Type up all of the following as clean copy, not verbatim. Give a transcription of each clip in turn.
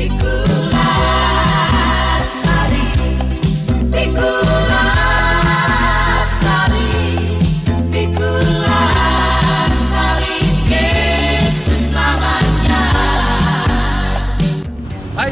Hai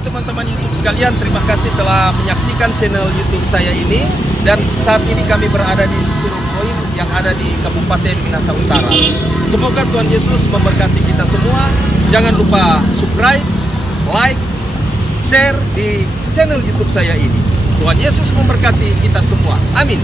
teman-teman YouTube sekalian, terima kasih telah menyaksikan channel YouTube saya ini. Dan saat ini kami berada di Surukoin yang ada di Kabupaten Minahasa Utara. Semoga Tuhan Yesus memberkati kita semua. Jangan lupa subscribe, like, share di channel YouTube saya ini. Tuhan Yesus memberkati kita semua. Amin.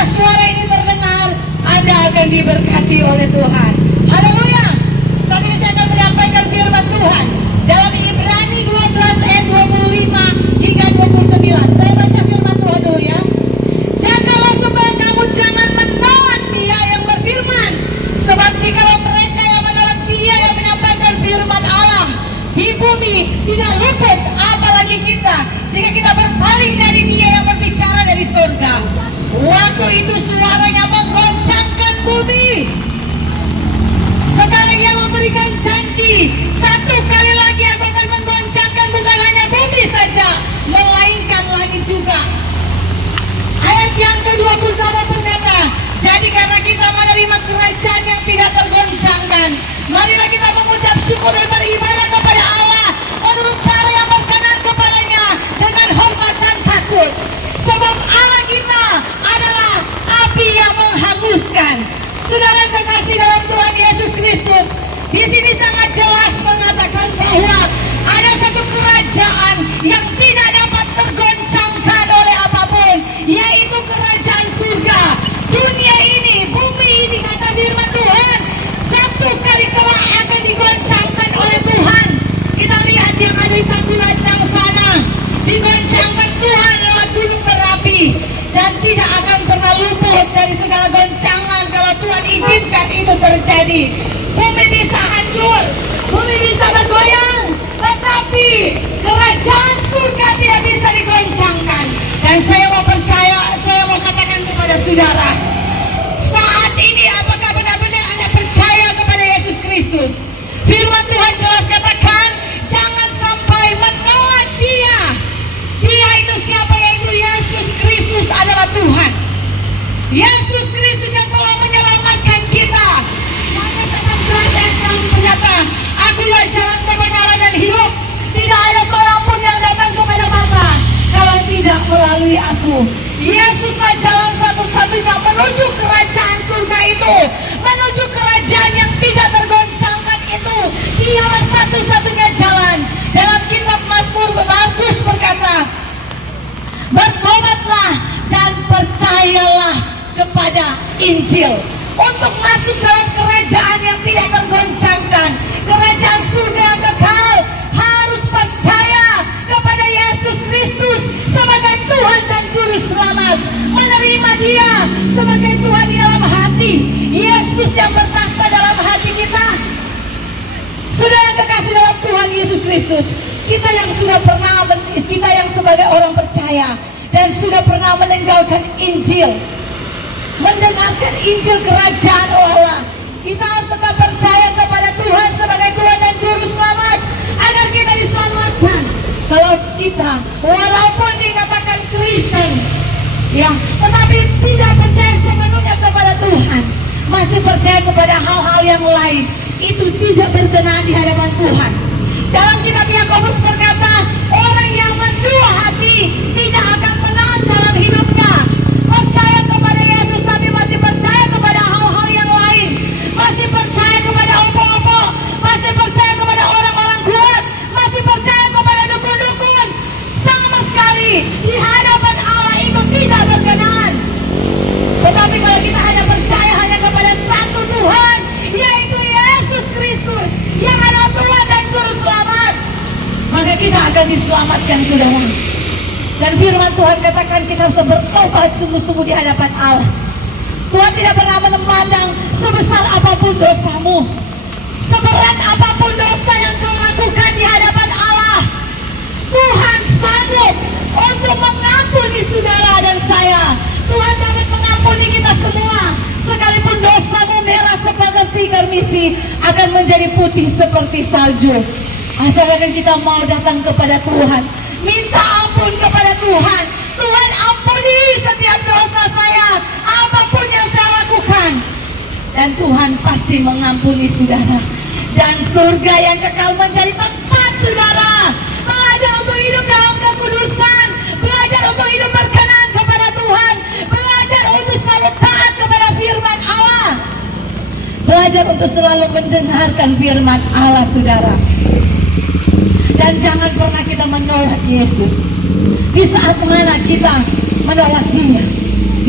setelah suara ini terdengar, Anda akan diberkati oleh Tuhan. Haleluya. Saat ini saya akan menyampaikan firman Tuhan dalam Ibrani 12 ayat 25 hingga 29. Saya baca firman Tuhan dulu ya. Jagalah supaya kamu jangan menolak Dia yang berfirman, sebab jikalau mereka yang menolak Dia yang menyampaikan firman Allah di bumi tidak luput, apalagi kita, jika kita berpaling dari Dia yang berbicara dari surga. Waktu itu suaranya menggoncangkan bumi. Sekarang Ia memberikan janji, satu kali lagi Aku akan menggoncangkan bukan hanya bumi saja, melainkan langit juga. Ayat yang ke-28 berkata, jadi karena kita menerima kerajaan yang tidak tergoncangkan, marilah kita mengucap syukur dan beribadah kepada Allah menurut cara yang berkenan kepadanya dengan hormat dan takut. Sebab Allah kita adalah api yang menghanguskan. Saudara kekasih dalam Tuhan Yesus Kristus, di sini sangat jelas mengatakan bahwa ada satu kerajaan yang tidak dapat tergoncangkan oleh apapun, yaitu kerajaan surga. Dunia ini, bumi ini, kata firman Tuhan, satu kali kelak akan digoncangkan oleh Tuhan. Kita lihat yang ada di satu ladang sana, digoncangkan Tuhan lewat gunung berapi, dan tidak akan pernah luput dari segala goncangan kalau Tuhan izinkan itu terjadi. Bumi bisa hancur, bumi bisa bergoyang, tetapi kerajaan surga tidak bisa digoncangkan. Dan saya mau percaya, saya mau katakan kepada saudara, saat ini apakah benar-benar Anda percaya kepada Yesus Kristus? Firman Tuhan jelas katakan, jangan sampai menolak Dia. Dia itu siapa? Yaitu Yesus Kristus adalah Tuhan. Yesus Kristus yang telah menyelamatkan kita. Maka sedang belajar dan berkata, Akulah jalan, kebenaran dan hidup. Tidak ada seorang pun yang datang kepada Bapa kalau tidak melalui Aku. Yesuslah jalan satu-satunya menuju kerajaan surga itu, menuju kerajaan yang tidak tergoncangkan itu. Dialah satu-satunya jalan. Dalam kitab Mazmur bagus berkata, bertobatlah dan percayalah kepada Injil. Untuk masuk dalam kerajaan yang tidak tergoncangkan, kerajaan surga yang kekal, harus percaya kepada Yesus Kristus sebagai Tuhan dan Juru Selamat, menerima Dia sebagai Tuhan di dalam hati, Yesus yang bertakhta dalam hati kita. Saudara yang terkasih dalam Tuhan Yesus Kristus, kita yang sudah pernah, kita yang sebagai orang percaya dan sudah pernah meninggalkan Injil, mendengarkan Injil kerajaan Allah, kita harus tetap percaya kepada Tuhan sebagai Tuhan dan Juru Selamat agar kita diselamatkan. Kalau kita walaupun dikatakan Kristen, ya, tetapi tidak percaya sepenuhnya kepada Tuhan, masih percaya kepada hal-hal yang lain, itu tidak berkenan di hadapan Tuhan. Dalam kitab Yakobus berkata, orang yang mendua hati tidak akan menang dalam hidupnya. Percaya kepada Yesus tapi masih percaya kepada hal-hal yang lain, masih percaya kepada opo-opo, masih percaya kepada orang-orang kuat, masih percaya kepada dukun-dukun, sama sekali di hadapan Allah itu tidak berkenan. Tetapi kalau kita hanya percaya hanya kepada satu Tuhan, yaitu Yesus Kristus yang adalah Tuhan dan Juru Selamat, maka kita akan diselamatkan, saudara. Dan firman Tuhan katakan kita harus bertobat sungguh-sungguh di hadapan Allah. Tuhan tidak pernah memandang sebesar apapun dosamu, seberat apapun dosa yang kau lakukan di hadapan Allah. Tuhan sanggup untuk mengampuni saudara dan saya. Tuhan dapat mengampuni kita semua. Sekalipun dosamu merah seperti karmisi, akan menjadi putih seperti salju. Asalkan kita mau datang kepada Tuhan, minta ampun kepada Tuhan. Tuhan, ampuni setiap dosa saya, apapun yang saya lakukan. Dan Tuhan pasti mengampuni saudara. Dan surga yang kekal menjadi tempat saudara. Belajar untuk hidup dalam kekudusan, belajar untuk hidup berkenan kepada Tuhan, belajar untuk selalu taat kepada firman Allah, belajar untuk selalu mendengarkan firman Allah, saudara. Dan jangan pernah kita menolak Yesus. Di saat mana kita menolak Dia?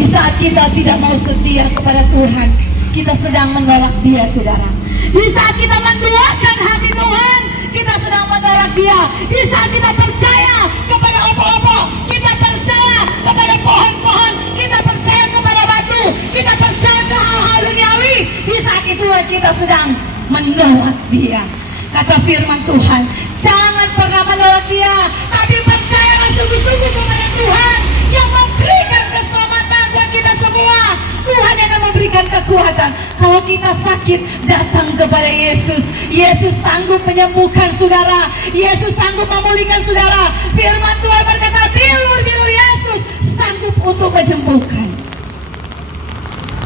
Di saat kita tidak mau setia kepada Tuhan, kita sedang menolak Dia, saudara. Di saat kita menduakan hati Tuhan, kita sedang menolak Dia. Di saat kita percaya kepada opo-opo, kita percaya kepada pohon-pohon, kita percaya kepada batu, kita percaya ke hal-hal duniawi, di saat itulah kita sedang menolak Dia. Kata firman Tuhan, jangan pernah menolak Dia, tapi percayalah sungguh-sungguh kepada Tuhan yang memberikan keselamatan buat kita semua. Tuhan yang akan memberikan kekuatan. Kalau kita sakit, datang kepada Yesus. Yesus sanggup menyembuhkan saudara. Yesus sanggup memulihkan saudara. Firman Tuhan berkata, bilur-bilur Yesus sanggup untuk menyembuhkan.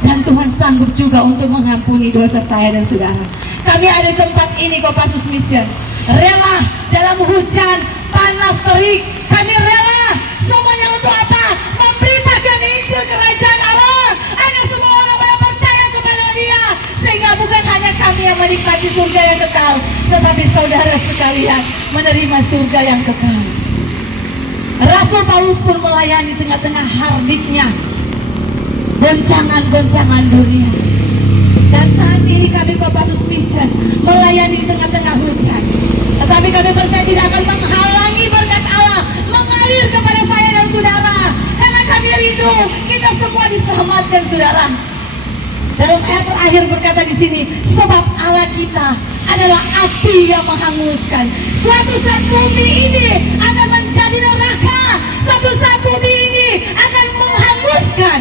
Dan Tuhan sanggup juga untuk mengampuni dosa saya dan saudara. Kami ada di tempat ini, Kopassus Mission, rela dalam hujan, panas, terik. Kami rela semuanya untuk apa? Memberitakan Injil kerajaan Allah, agar semua orang boleh percaya kepada Dia, sehingga bukan hanya kami yang menikmati surga yang kekal, tetapi saudara sekalian menerima surga yang kekal. Rasul Paulus pun melayani tengah-tengah hardiknya goncangan-goncangan dunia. Dan saat ini kami Kopassus Mission melayani tengah-tengah hujan, tetapi kami percaya tidak akan menghalangi berkat Allah mengalir kepada saya dan saudara, karena kami rindu kita semua diselamatkan, saudara. Dalam ayat terakhir berkata di sini, sebab Allah kita adalah api yang menghanguskan. Suatu saat bumi ini akan menjadi neraka, suatu saat bumi ini akan menghanguskan.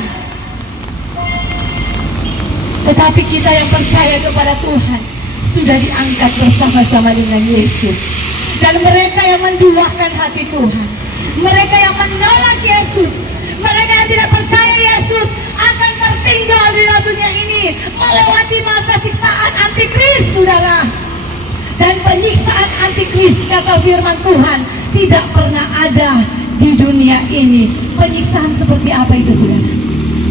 Tetapi kita yang percaya kepada Tuhan sudah diangkat bersama-sama dengan Yesus. Dan mereka yang menduakan hati Tuhan, mereka yang menolak Yesus, mereka yang tidak percaya Yesus akan tertinggal di dalam dunia ini, melewati masa siksaan antikris, saudara. Dan penyiksaan antikris, kata firman Tuhan, tidak pernah ada di dunia ini. Penyiksaan seperti apa itu, saudara?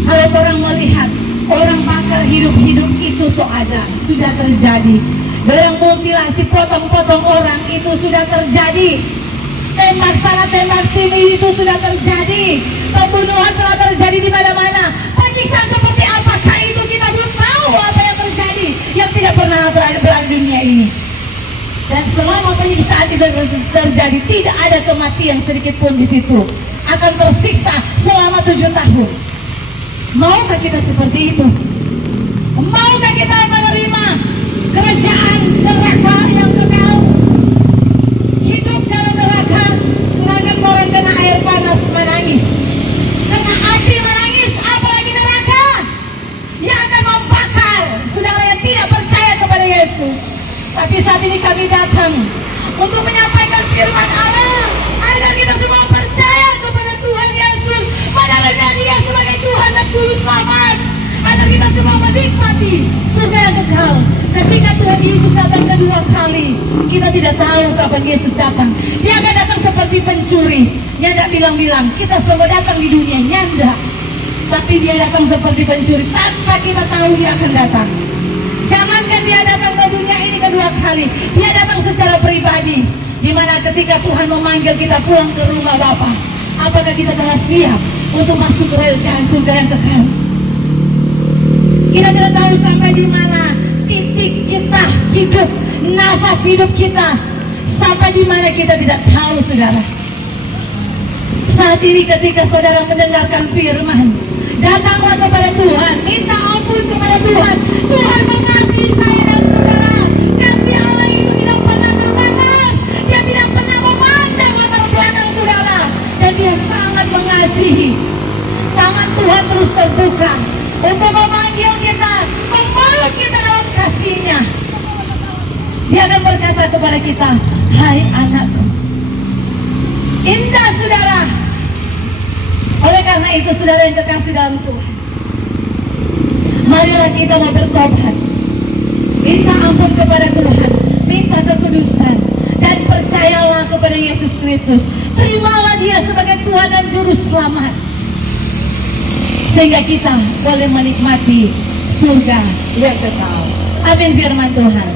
Kalau orang melihat orang bakar hidup-hidup itu sudah terjadi. Barang mutilasi, potong-potong orang itu sudah terjadi. Tembak sana, tembak sini itu sudah terjadi. Pembunuhan telah terjadi di mana-mana. Penyiksaan seperti apakah itu kita belum tahu apa yang terjadi, yang tidak pernah berada di dunia ini. Dan selama penyiksaan itu terjadi, tidak ada kematian sedikit pun di situ. Akan tersiksa selama 7 tahun. Maukah kita seperti itu? Maukah kita menerima kerajaan neraka yang kekal? Hidup dalam neraka, sedangkan orang kena air panas menangis, kena api menangis, apalagi neraka yang akan membakar saudara yang tidak percaya kepada Yesus. Tapi saat ini kami datang untuk menyampaikan firman Allah, agar kita semua percaya kepada Tuhan Yesus, menerima Dia sebagai Tuhan dan Juru Selamat, agar kita semua menikmati surga yang kekal. Ketika Tuhan Yesus datang kedua kali, kita tidak tahu kapan Yesus datang. Dia akan datang seperti pencuri, nyanda bilang-bilang. Kita semua datang di dunia nyanda, tapi Dia datang seperti pencuri tanpa kita tahu Dia akan datang. Jangankan Dia datang ke dunia ini kedua kali, Dia datang secara pribadi, dimana ketika Tuhan memanggil kita pulang ke rumah Bapa, apakah kita telah siap untuk masuk ke kerajaan surga yang kekal? Kita tidak tahu sampai di mana titik kita hidup, nafas hidup kita, sampai di mana kita tidak tahu, saudara. Saat ini ketika saudara mendengarkan firman, datanglah kepada Tuhan, minta ampun kepada Tuhan. Tuhan mengasihi saya dan saudara. Kasih Allah itu tidak pernah terbatas. Dia tidak pernah memandang latar belakang saudara, dan Dia sangat mengasihi. Tangan Tuhan terus terbuka untuk memanggil kita, memeluk kita dalam kasih-Nya. Dia akan berkata kepada kita, hai anakku. Indah, saudara. Oleh karena itu, saudara yang terkasih dalam Tuhan, marilah kita mau bertobat, minta ampun kepada Tuhan, minta kekudusan, dan percayalah kepada Yesus Kristus. Terimalah Dia sebagai Tuhan dan Juru Selamat, sehingga kita boleh menikmati surga yang kekal. Amin firman Tuhan.